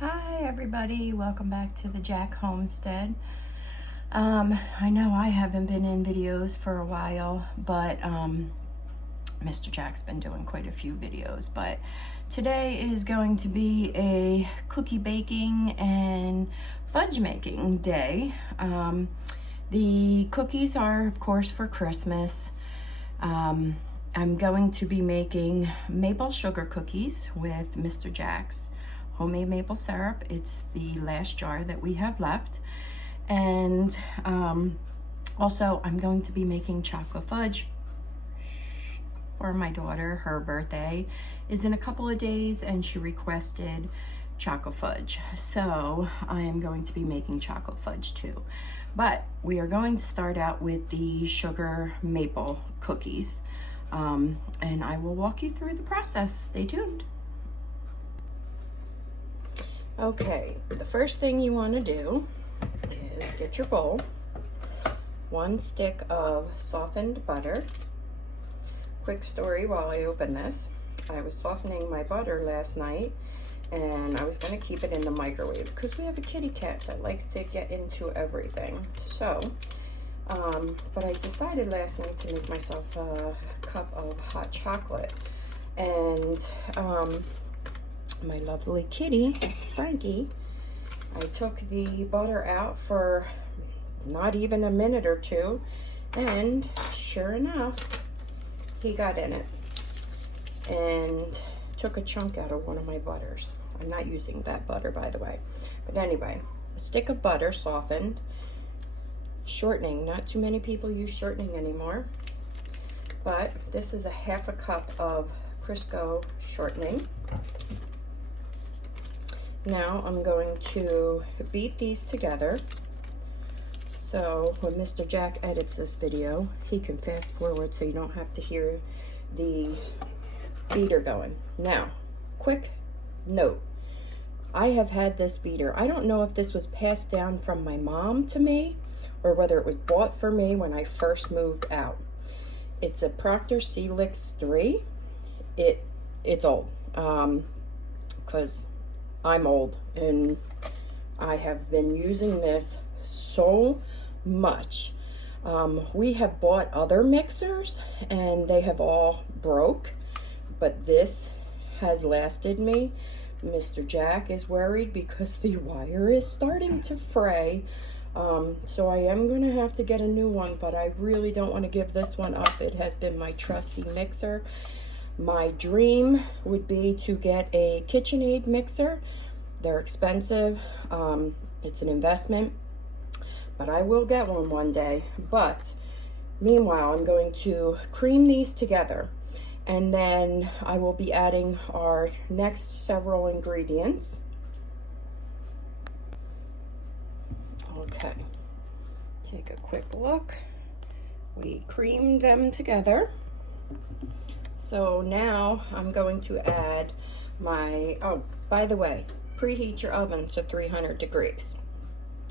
Hi everybody, welcome back to the Jack Homestead. I know I haven't been in videos for a while, but Mr. Jack's been doing quite a few videos, but today is going to be a cookie baking and fudge making day. The cookies are of course for Christmas. I'm going to be making maple sugar cookies with Mr. Jack's homemade maple syrup. It's the last jar that we have left. And also I'm going to be making chocolate fudge for my daughter. Her birthday is in a couple of days and she requested chocolate fudge. So I am going to be making chocolate fudge too. But we are going to start out with the sugar maple cookies. And I will walk you through the process. Stay tuned. Okay, the first thing you want to do is get your bowl, 1 stick of softened butter. Quick story while I open this. I was softening my butter last night and I was going to keep it in the microwave because we have a kitty cat that likes to get into everything. So, but I decided last night to make myself a cup of hot chocolate, and my lovely kitty, Frankie, I took the butter out for not even a minute or two, and sure enough, he got in it and took a chunk out of one of my butters. I'm not using that butter, by the way. But anyway, a stick of butter softened. Shortening, not too many people use shortening anymore, but this is a 1/2 cup of Crisco shortening. Now I'm going to beat these together. So when Mr. Jack edits this video, he can fast forward so you don't have to hear the beater going. Now, quick note. I have had this beater. I don't know if this was passed down from my mom to me or whether it was bought for me when I first moved out. It's a Proctor Celix 3. It's old because I'm old and I have been using this so much. We have bought other mixers and they have all broke, but this has lasted me. Mr. Jack is worried because the wire is starting to fray. So I am going to have to get a new one, but I really don't want to give this one up. It has been my trusty mixer. My dream would be to get a KitchenAid mixer. They're expensive. It's an investment, but I will get one day. But meanwhile, I'm going to cream these together, and then I will be adding our next several ingredients. Okay, take a quick look. We creamed them together. So now I'm going to add my, oh, by the way, preheat your oven to 300 degrees.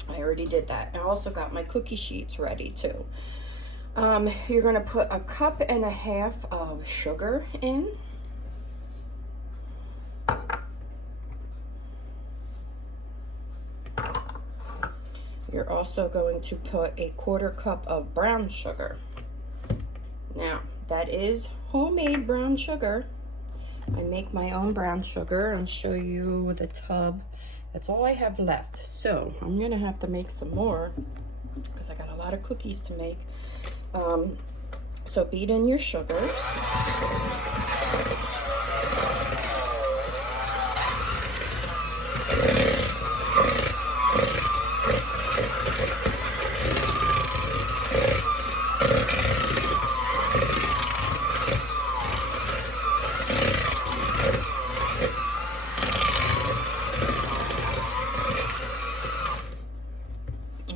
I already did that. I also got my cookie sheets ready too. You're going to put 1.5 cups of sugar in. You're also going to put 1/4 cup of brown sugar. Now, that is homemade brown sugar. I make my own brown sugar. I'll show you with a tub. That's all I have left. So I'm gonna have to make some more because I got a lot of cookies to make. So beat in your sugars.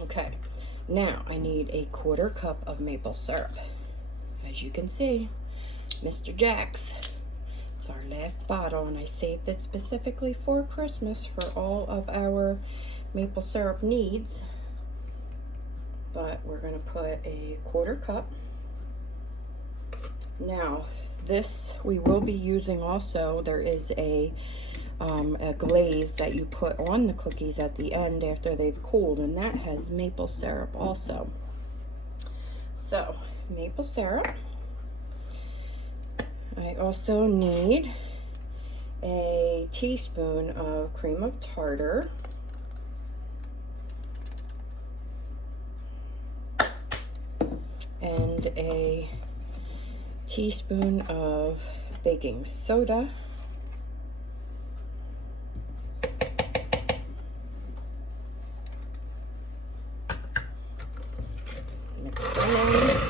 Okay, now I need 1/4 cup of maple syrup. As you can see, Mr. Jack's. It's our last bottle, and I saved it specifically for Christmas for all of our maple syrup needs. But we're going to put 1/4 cup. Now, this we will be using also. There is a a glaze that you put on the cookies at the end after they've cooled, and that has maple syrup also. So, maple syrup. I also need a teaspoon of cream of tartar. And a teaspoon of baking soda. Mix them in.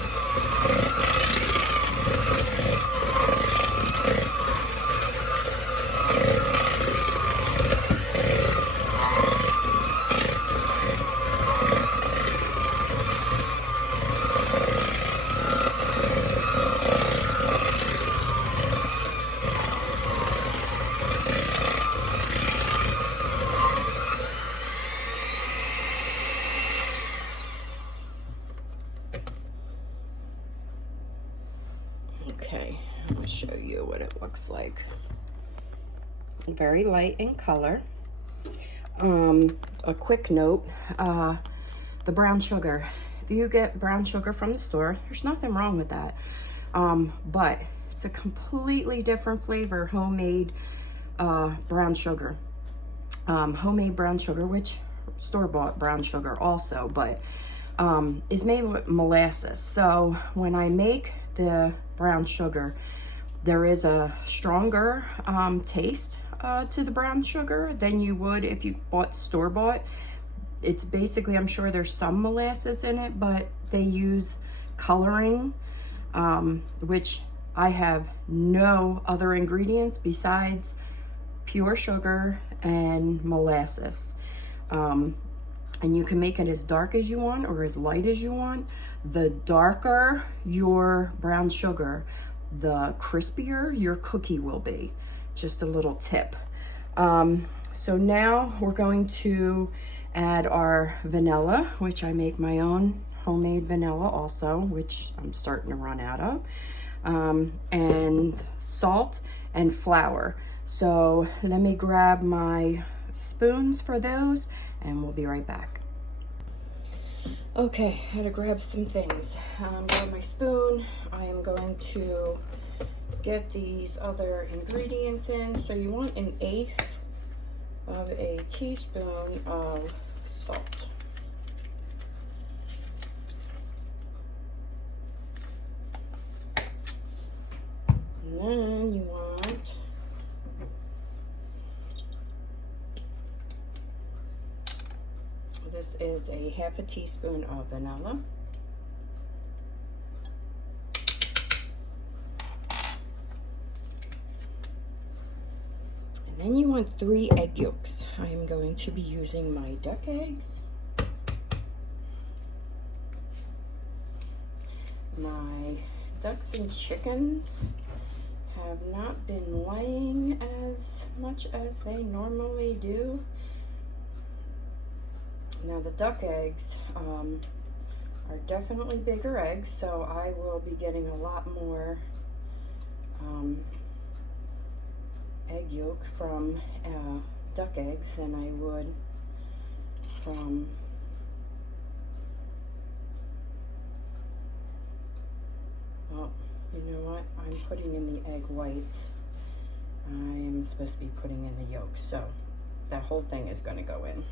Okay, I'll show you what it looks like. Very light in color. A quick note, the brown sugar. If you get brown sugar from the store, there's nothing wrong with that. But it's a completely different flavor, homemade brown sugar. Homemade brown sugar, which store-bought brown sugar also, but is made with molasses. So when I make the brown sugar, there is a stronger taste to the brown sugar than you would if you bought store-bought. It's basically, I'm sure there's some molasses in it, but they use coloring, which I have no other ingredients besides pure sugar and molasses. And you can make it as dark as you want or as light as you want. The darker your brown sugar, the crispier your cookie will be. Just a little tip. So now we're going to add our vanilla, which I make my own homemade vanilla also, which I'm starting to run out of, and salt and flour. So let me grab my spoons for those and we'll be right back. Okay, I had to grab some things. Grab my spoon. I am going to get these other ingredients in. So you want 1/8 of a teaspoon of salt. And then you want this is a 1/2 teaspoon of vanilla. And then you want 3 egg yolks. I am going to be using my duck eggs. My ducks and chickens have not been laying as much as they normally do. Now the duck eggs are definitely bigger eggs, so I will be getting a lot more egg yolk from duck eggs than I would from well, you know what? I'm putting in the egg whites. I am supposed to be putting in the yolk, so that whole thing is going to go in.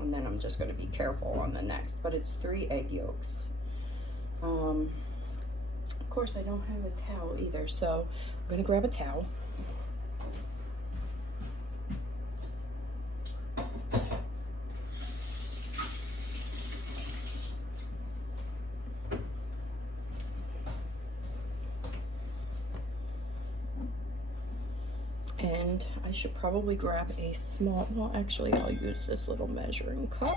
And then I'm just going to be careful on the next, but it's 3 egg yolks. Of course, I don't have a towel either, so I'm going to grab a towel. And I should probably grab a small, well actually I'll use this little measuring cup.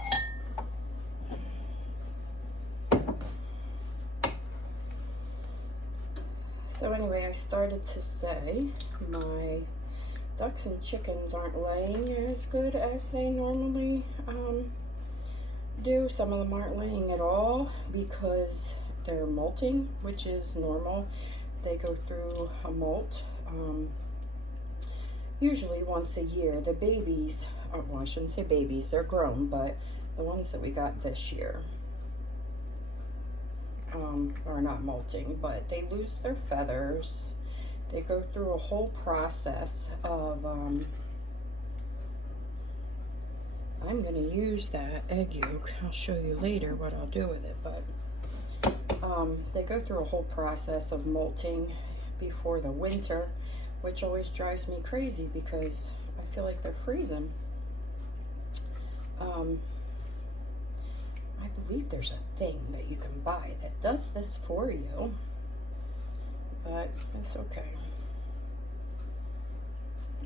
So anyway, I started to say my ducks and chickens aren't laying as good as they normally do. Some of them aren't laying at all because they're molting, which is normal. They go through a molt. usually once a year. The babies, well, I shouldn't say babies, they're grown, but the ones that we got this year are not molting, but they lose their feathers. They go through a whole process of, I'm going to use that egg yolk. I'll show you later what I'll do with it, but they go through a whole process of molting before the winter, which always drives me crazy because I feel like they're freezing. I believe there's a thing that you can buy that does this for you, but it's okay.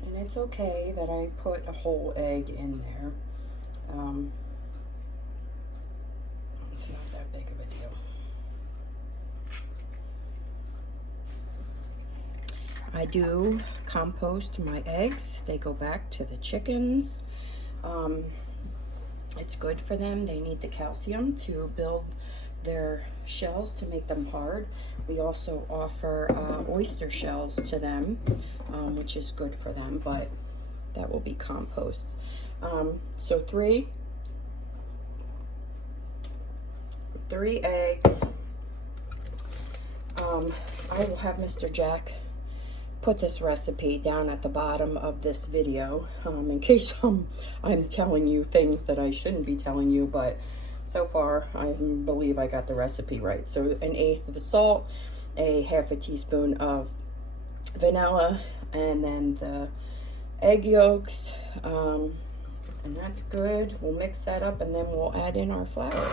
And it's okay that I put a whole egg in there. It's not that big of a deal. I do compost my eggs. They go back to the chickens. It's good for them. They need the calcium to build their shells to make them hard. We also offer oyster shells to them, which is good for them, but that will be compost. So three eggs. I will have Mr. Jack put this recipe down at the bottom of this video, in case I'm telling you things that I shouldn't be telling you, but so far I believe I got the recipe right. So 1/8 of the salt, a 1/2 teaspoon of vanilla, and then the egg yolks, and that's good. We'll mix that up and then we'll add in our flour.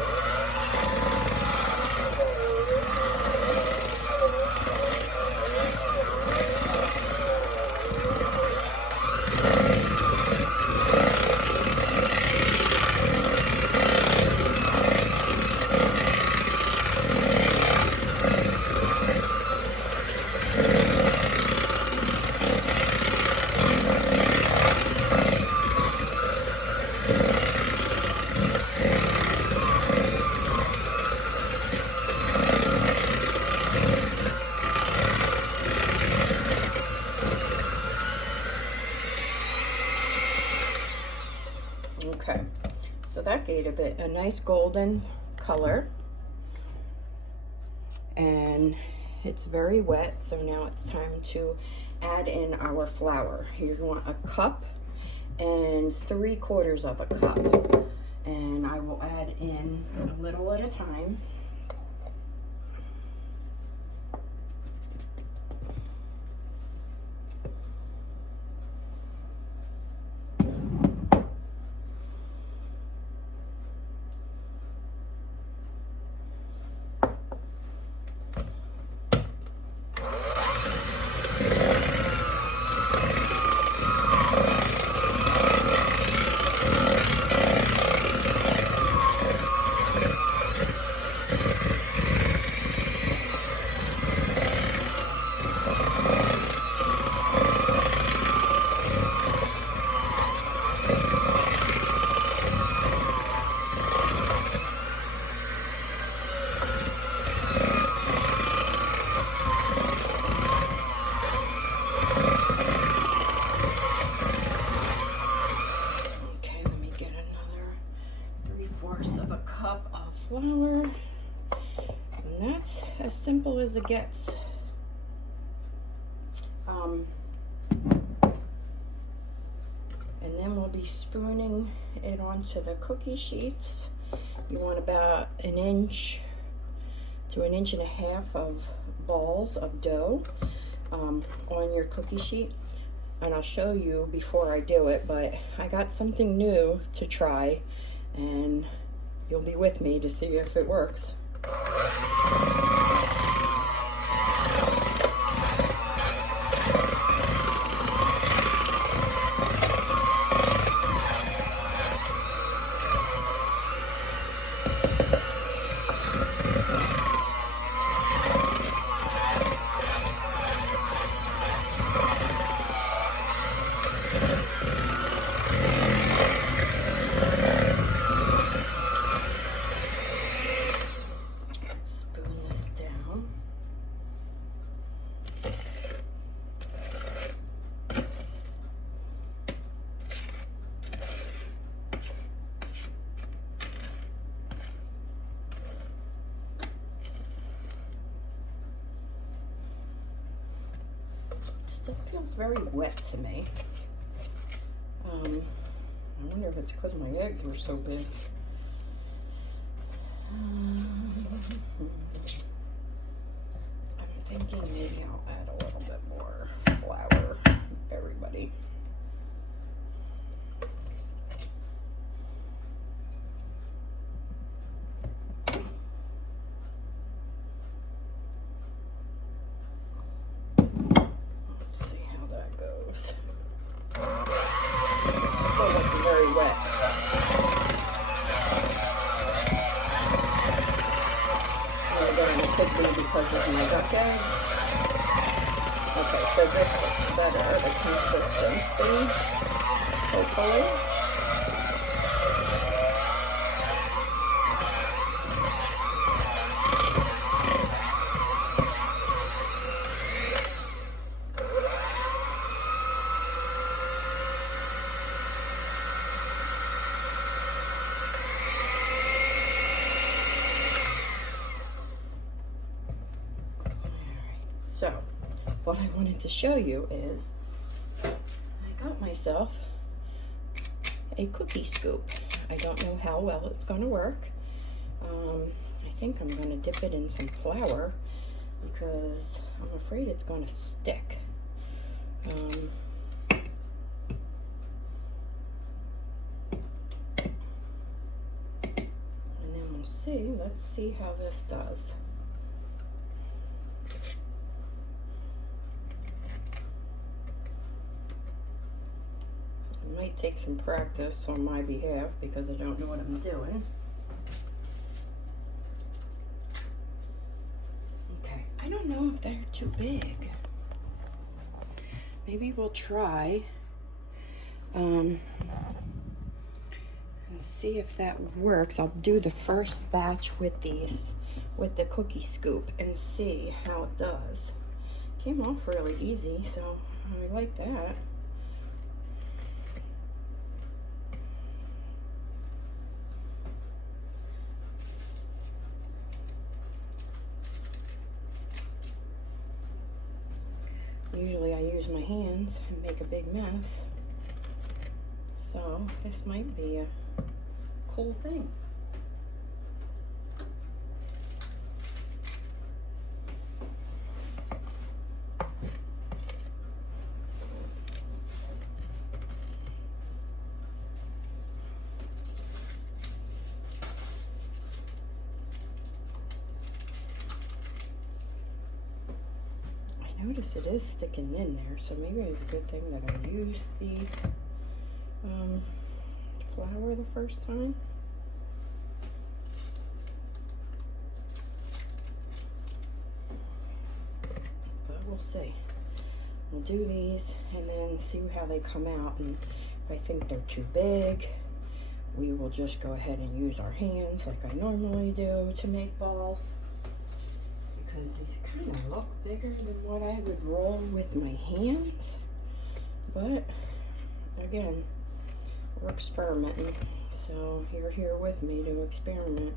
Okay, so that gave it a nice golden color, and it's very wet, so now it's time to add in our flour. You want a cup and 3/4 of a cup, and I will add in a little at a time. Flour, and that's as simple as it gets. And then we'll be spooning it onto the cookie sheets. You want about 1 inch to 1.5 inches of balls of dough on your cookie sheet. And I'll show you before I do it, but I got something new to try, and you'll be with me to see if it works. still feels very wet to me. I wonder if it's because my eggs were so big. I'm thinking maybe I'll add a little bit more flour, everybody. Let's see how that goes. Still looking very wet. And again, it could be because of my duck eggs. Okay, so this looks better, the consistency, hopefully. So, what I wanted to show you is I got myself a cookie scoop. I don't know how well it's going to work. I think I'm going to dip it in some flour because I'm afraid it's going to stick. And then we'll see. Let's see how this does. Might take some practice on my behalf because I don't know what I'm doing. Okay, I don't know if they're too big. Maybe we'll try and see if that works. I'll do the first batch with these, with the cookie scoop, and see how it does. Came off really easy, so I like that. Usually I use my hands and make a big mess. So this might be a cool thing. Notice it is sticking in there, so maybe it's a good thing that I used the flour the first time. But we'll see. We'll do these and then see how they come out, and if I think they're too big, we will just go ahead and use our hands like I normally do to make balls. Because these kind of look bigger than what I would roll with my hands. But, again, we're experimenting. So, you're here with me to experiment.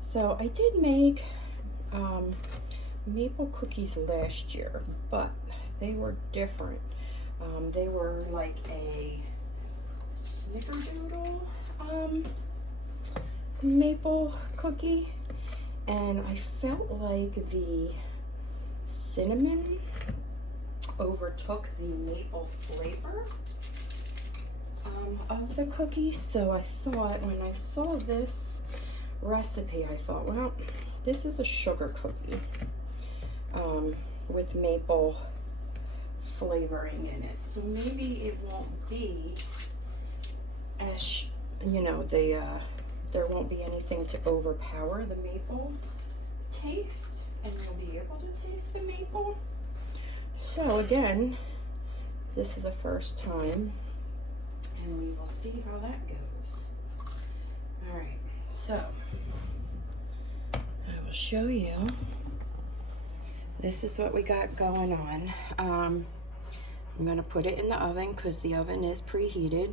So, I did make maple cookies last year, but they were different. They were like a snickerdoodle maple cookie, and I felt like the cinnamon overtook the maple flavor of the cookie. So I thought, when I saw this recipe, I thought, well, this is a sugar cookie with maple flavoring in it, so maybe it won't be as, you know, there won't be anything to overpower the maple taste, and you'll be able to taste the maple. So again, this is the first time, and we will see how that goes. All right, so I will show you. This is what we got going on. I'm gonna put it in the oven because the oven is preheated,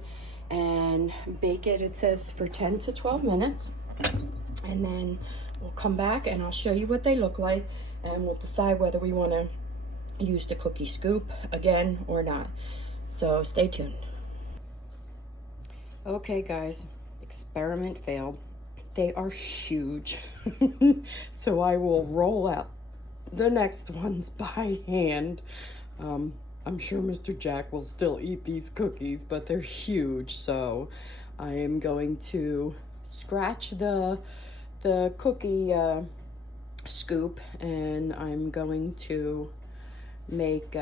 and bake it, it says for 10 to 12 minutes. And then we'll come back and I'll show you what they look like, and we'll decide whether we want to use the cookie scoop again or not. So stay tuned. Okay guys, experiment failed. They are huge. So I will roll out the next ones by hand. I'm sure Mr. Jack will still eat these cookies, but they're huge. So I am going to scratch the cookie scoop, and I'm going to make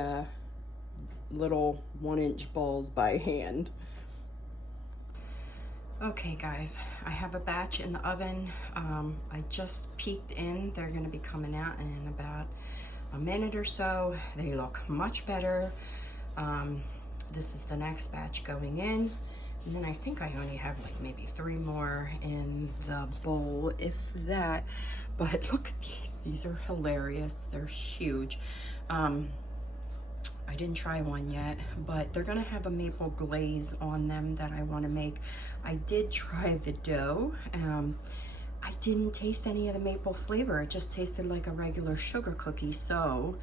little 1-inch balls by hand. Okay guys, I have a batch in the oven. I just peeked in. They're gonna be coming out in about a minute or so. They look much better. This is the next batch going in. And then I think I only have like maybe 3 more in the bowl, if that. But look at these. These are hilarious. They're huge. I didn't try one yet, but they're gonna have a maple glaze on them that I wanna make. I did try the dough. I didn't taste any of the maple flavor. It just tasted like a regular sugar cookie. So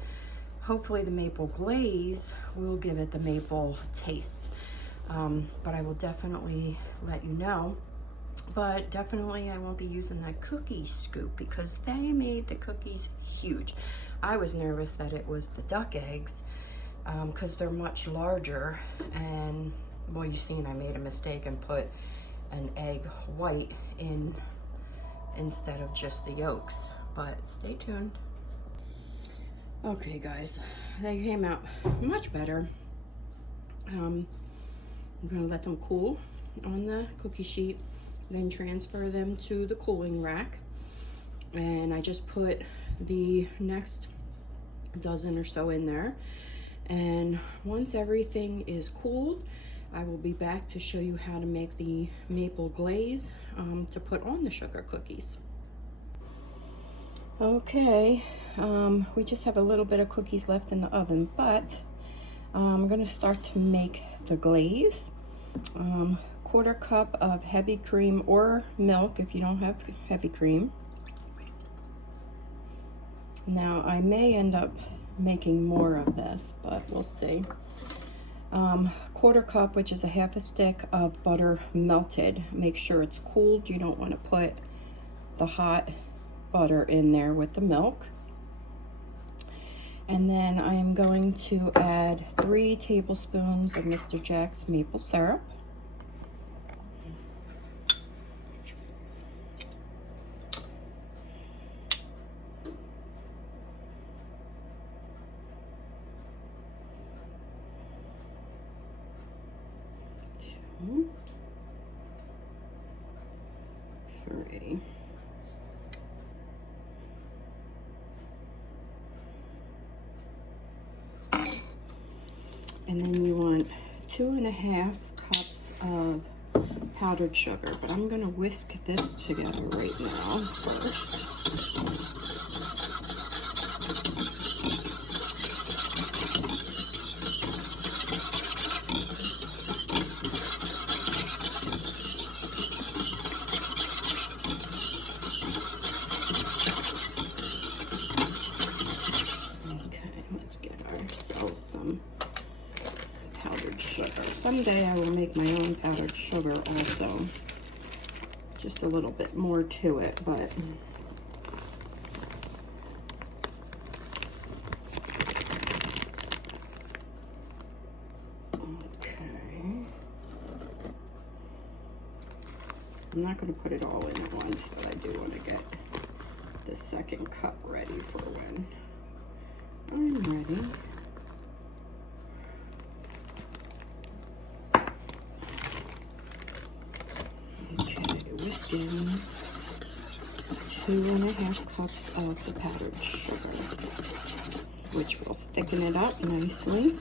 hopefully the maple glaze will give it the maple taste. But I will definitely let you know. But definitely I won't be using that cookie scoop because they made the cookies huge. I was nervous that it was the duck eggs because they're much larger, and well, you seen I made a mistake and put an egg white in instead of just the yolks, but stay tuned. Okay guys, they came out much better. I'm gonna let them cool on the cookie sheet, then transfer them to the cooling rack. And I just put the next dozen or so in there. And once everything is cooled, I will be back to show you how to make the maple glaze to put on the sugar cookies. Okay, we just have a little bit of cookies left in the oven, but I'm gonna start to make the glaze. 1/4 cup of heavy cream or milk if you don't have heavy cream. Now I may end up making more of this, but we'll see. 1/4 cup, which is a 1/2 stick of butter melted. Make sure it's cooled. You don't want to put the hot butter in there with the milk. And then I am going to add 3 tablespoons of Mr. Jack's maple syrup. Three. And then you want 2½ cups of powdered sugar, but I'm gonna whisk this together right now first. Some powdered sugar. Someday I will make my own powdered sugar also. Just a little bit more to it, but okay. I'm not going to put it all in at once, but I do want to get the second cup ready for when I'm ready. Whisk in 2½ cups of the powdered sugar, which will thicken it up nicely.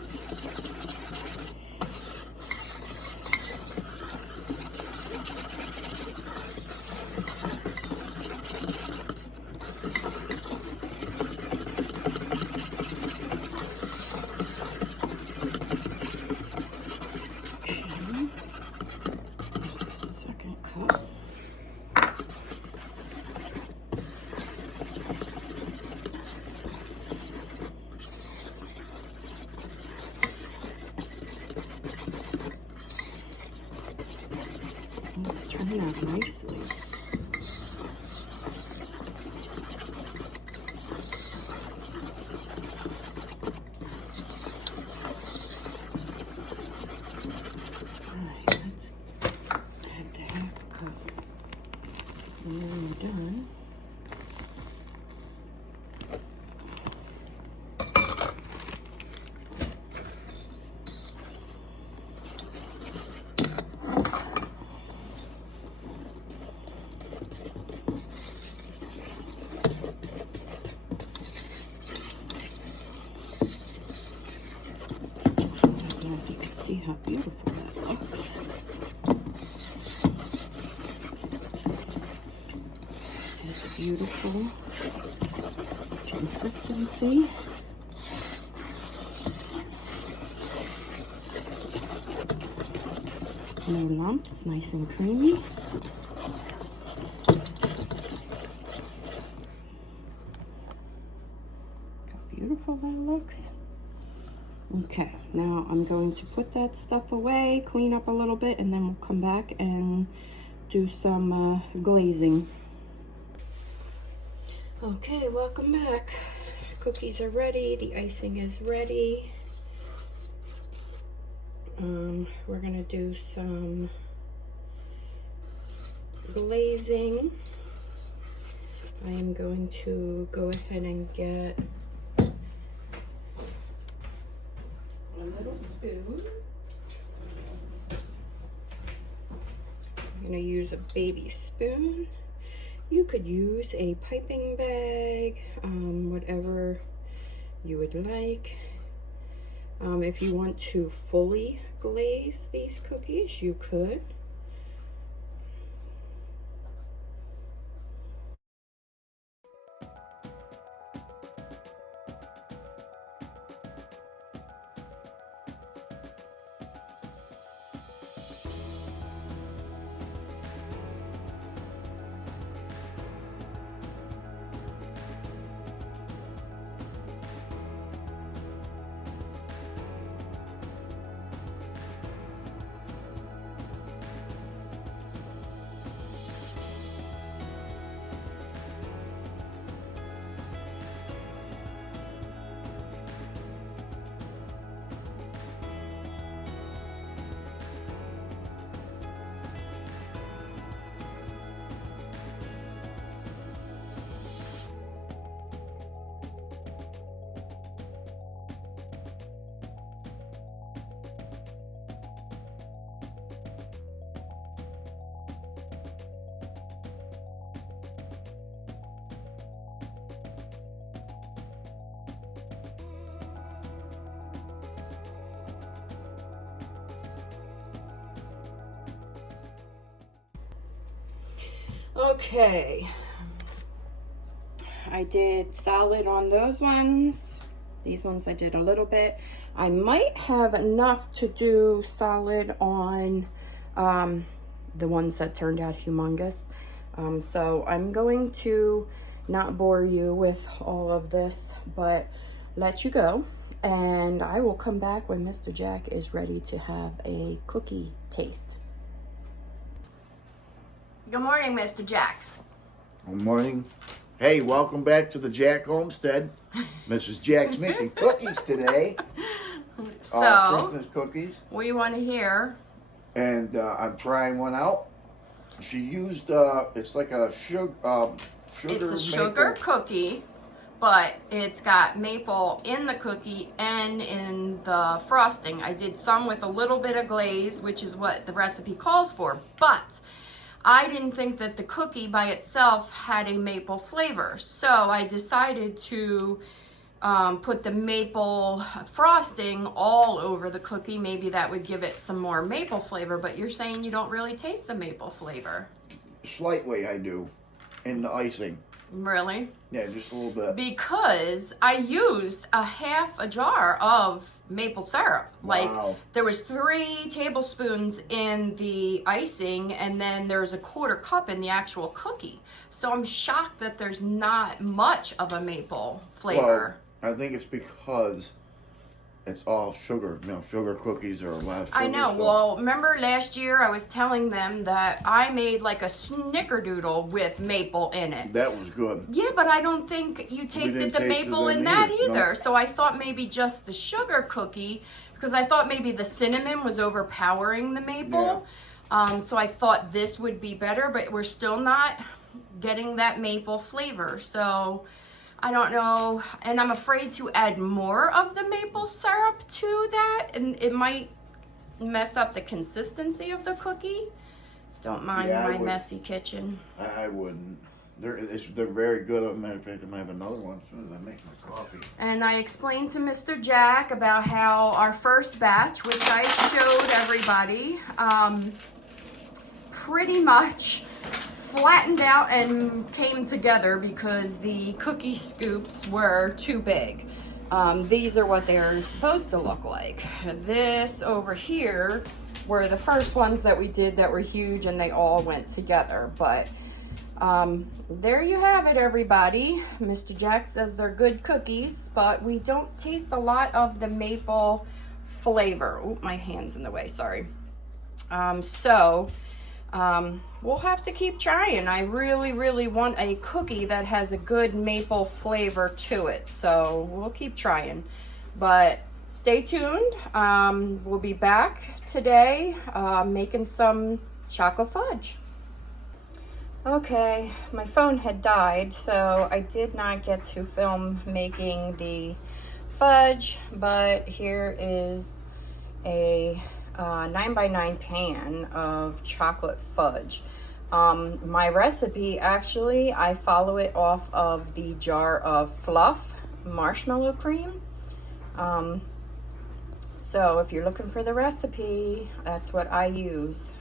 nicely. Alright, let's add the half cup. And then we're done. You can see how beautiful that looks. It's a beautiful consistency. No lumps, nice and creamy. Look how beautiful that looks. Okay, now I'm going to put that stuff away, clean up a little bit, and then we'll come back and do some glazing. Okay, welcome back. Cookies are ready, the icing is ready. We're gonna do some glazing. I am going to go ahead and get a little spoon. I'm gonna use a baby spoon. You could use a piping bag, whatever you would like. If you want to fully glaze these cookies, you could. Okay, I did solid on those ones. These ones I did a little bit. I might have enough to do solid on the ones that turned out humongous. So I'm going to not bore you with all of this, but let you go. And I will come back when Mr. Jack is ready to have a cookie taste. Good morning, Mr. Jack. Good morning. Hey, welcome back to the Jack Homestead. Mrs. Jack's making cookies today. So, Christmas cookies. we want to hear. And I'm trying one out. She used, it's like a sugar It's a sugar cookie, but it's got maple in the cookie and in the frosting. I did some with a little bit of glaze, which is what the recipe calls for, but I didn't think that the cookie by itself had a maple flavor, so I decided to put the maple frosting all over the cookie. Maybe that would give it some more maple flavor, but you're saying you don't really taste the maple flavor. Slightly I do, in the icing. Really? Yeah, just a little bit. Because I used a half a jar of maple syrup. Like, wow. There was 3 tablespoons in the icing, and then there's a 1/4 cup in the actual cookie. So I'm shocked that there's not much of a maple flavor. Well, I think it's because it's all sugar. You know, sugar cookies are a lot of sugar. I know. So. Well, remember last year I was telling them that I made like a snickerdoodle with maple in it. That was good. Yeah, but I don't think you tasted the maple in that either. So I thought maybe just the sugar cookie, because I thought maybe the cinnamon was overpowering the maple. Yeah. So I thought this would be better, but we're still not getting that maple flavor. So I don't know, and I'm afraid to add more of the maple syrup to that, and it might mess up the consistency of the cookie. Don't mind my messy kitchen. I wouldn't. They're very good. As a matter of fact, I might have another one as soon as I make my coffee. And I explained to Mr. Jack about how our first batch, which I showed everybody, pretty much flattened out and came together because the cookie scoops were too big. These are what they're supposed to look like. This over here were the first ones that we did that were huge, and they all went together. But there you have it, everybody. Mr. Jack says they're good cookies, but we don't taste a lot of the maple flavor. Oh, my hand's in the way, sorry. We'll have to keep trying. I really want a cookie that has a good maple flavor to it. So we'll keep trying. But stay tuned. We'll be back today making some chocolate fudge. Okay, my phone had died, so I did not get to film making the fudge, but here is a 9x9 pan of chocolate fudge. My recipe, actually, I follow it off of the jar of Fluff marshmallow cream. So if you're looking for the recipe, that's what I use.